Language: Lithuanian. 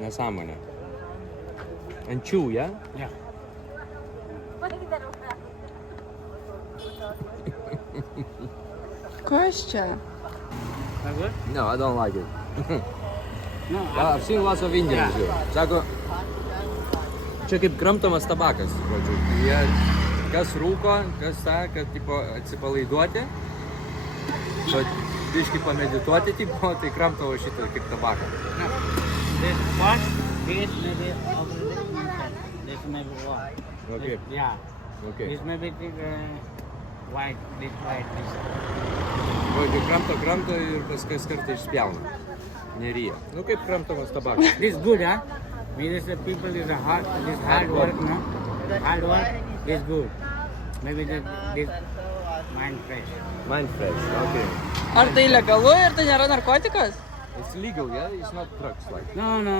Nesąmonė. And chew, yeah? Yeah. Kas čia? That good? No, I don't like it. No. I've seen lots of Indians here. Sako, čia kaip kramtomas tabakas, žodžiu. Jie kas rūko, kas tą, kad tipo, atsipalaiduoti, bet biškai pamedituoti, tipo, tai kramtavo šitą kaip tabaką. No. This first, this maybe already inside. This maybe white. Okay. This, yeah. Okay. This maybe white. This white. This. Žodžiu, kramto ir paskui kartą išspjauna. Neryja. Nu kaip kramtomas tabakas. This good, huh? Because the people is a hard. This hard work, no? Hard work is good. Maybe this mind fresh. Mind fresh, okay. Ar tai legalu ir tai nėra narkotikas? It's legal, yeah? It's not drugs like. No, no.